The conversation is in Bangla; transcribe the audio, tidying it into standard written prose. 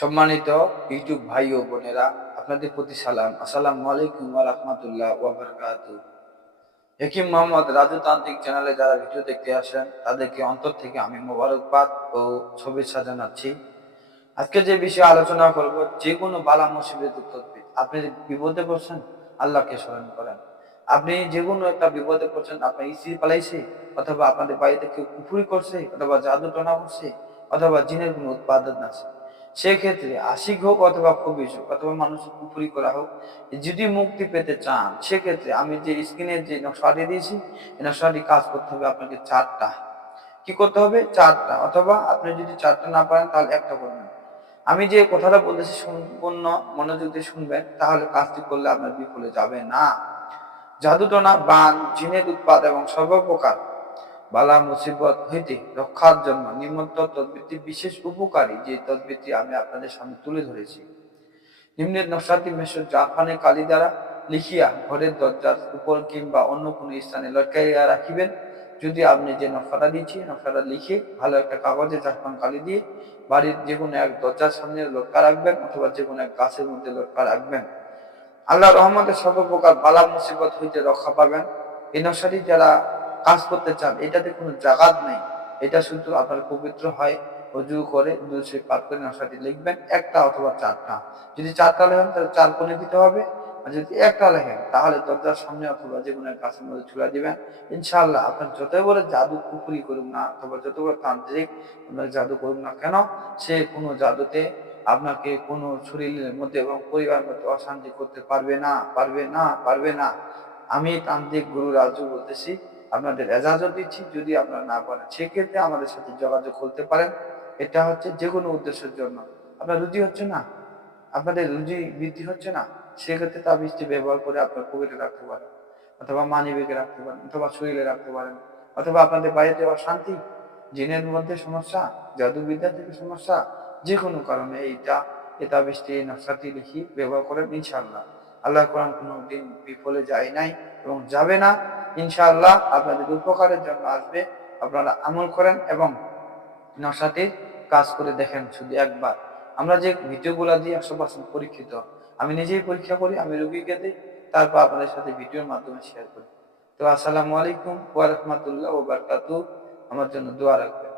সম্মানিত ইউটিউব ভাই ও বোনেরা, আপনাদের প্রতি সালাম। আসসালামু আলাইকুম ওয়া রাহমাতুল্লাহ ওয়া বারাকাতুহু। হেকিম মোহাম্মদ রাজু তান্ত্রিক চ্যানেলে যারা ভিডিও দেখতে আসেন তাদেরকে অন্তর থেকে আমি মোবারকবাদ ও শুভেচ্ছা জানাচ্ছি। আজকে যে বিষয়ে আলোচনা করব, যে কোনো বালা মুসিবতের তদবির। আপনি বিপদে পড়ছেন, আল্লাহকে স্মরণ করেন। আপনি যে কোনো একটা বিপদে পড়ছেন, আপনার স্ত্রী পালাইছে, অথবা আপনাদের বাড়িতে কেউ কুফুরি করছে, অথবা জাদু টনা করছে, অথবা জিনের কোনো উৎপাদন আছে, সেক্ষেত্রে আশিক হোক অথবা খবিশ হোক অথবা মানুষের কুফুরি করা হোক, যদি মুক্তি পেতে চান সেক্ষেত্রে আমি যে স্ক্রিনে যে নকশাটি দিয়েছি, এই নকশাটি কাজ করতে হবে আপনাকে চারটা। কি করতে হবে? চারটা, অথবা আপনি যদি চারটা না পারেন তাহলে একটা করবেন। আমি যে কথাটা বলতেছি সম্পূর্ণ মনোযোগ দিয়ে শুনবেন, তাহলে কাজটি করলে আপনার বিফলে যাবে না। জাদুটনা, বান, জিনের উৎপাত এবং সর্বপ্রকার বালা মুসিবত হইতে রক্ষার জন্য নিম্নোক্ত তদবিরটি বিশেষ উপকারী, যে তদবিরটি আমি আপনাদের সামনে তুলে ধরেছি। নিম্নের নকশাটি মেসর জাফানে কালি দ্বারা লিখিয়া ঘরের দরজার উপর কিংবা অন্য কোনো স্থানে লটকাইয়া রাখিবেন। যদি আপনি যে নকশাটা দিচ্ছি, নকশাটা লিখে ভালো একটা কাগজে জাফরান কালি দিয়ে বাড়ির যে কোনো এক দরজার সামনে লটকা রাখবেন, অথবা যে কোনো এক গাছের মধ্যে লটকা রাখবেন। আল্লাহ রহমতে সর্বপ্রকার বালা মুসিবত হইতে রক্ষা পাবেন। এই নকশাটি যারা কাজ করতে চান, এটাতে কোনো জাগাত নেই, এটা শুধু আপনার পবিত্র হয়, অজু করে দুশে পাঠ করে নকশাটি লিখবেন, একটা অথবা চারটা। যদি চারটা লেখেন তাহলে চার কোণে দিতে হবে, আর যদি একটা লেখেন তাহলে দরজার সামনে অথবা যে কোনো গাছের মধ্যে ঝুলা দিবেন। ইনশাআল্লাহ আপনার যত বড় জাদু কুফুরি করুক না, অথবা যত বড় তান্ত্রিক আপনার জাদু করুক না কেন, সে কোনো জাদুতে আপনাকে কোনো শরীরের মধ্যে এবং পরিবারের মধ্যে অশান্তি করতে পারবে না, পারবে না, পারবে না। আমি তান্ত্রিক গুরু রাজু বলতেছি, আপনাদের এজাজত দিচ্ছি। যদি আপনারা না পারেন সেক্ষেত্রে আমাদের সাথে যোগাযোগ করতে পারেন। এটা হচ্ছে যে কোনো উদ্দেশ্যের জন্য। আপনার রুজি হচ্ছে না, আপনাদের রুজি বৃদ্ধি হচ্ছে না, সেক্ষেত্রে তাবিজটি ব্যবহার করে আপনার পকেটে রাখতে পারেন, অথবা মানি ব্যাগে রাখতে পারেন, অথবা শরীরে রাখতে পারেন, অথবা আপনাদের বাড়িতে অশান্তি, জিনের মধ্যে সমস্যা, জাদুবিদ্যা থেকে সমস্যা, যে কোনো কারণে এই তাবিজটি, এই নকশাটি লিখি ব্যবহার করেন। ইনশাআল্লাহ আল্লাহ কোরআন কোনো দিন বিফলে যায় নাই এবং যাবে না। ইনশাআল্লাহ আপনাদের উপকারের জন্য আসবে। আপনারা আমল করেন এবং নকশাটির কাজ করে দেখেন শুধু একবার। আমরা যে ভিডিওগুলো দিই 100% পরীক্ষিত। আমি নিজেই পরীক্ষা করি, আমি রোগীকে দিই, তারপর আপনাদের সাথে ভিডিওর মাধ্যমে শেয়ার করি। তো আসসালামু আলাইকুম ওয়া রাহমাতুল্লাহ ওয়া বারাকাতুহু। আমার জন্য দোয়া রাখবেন।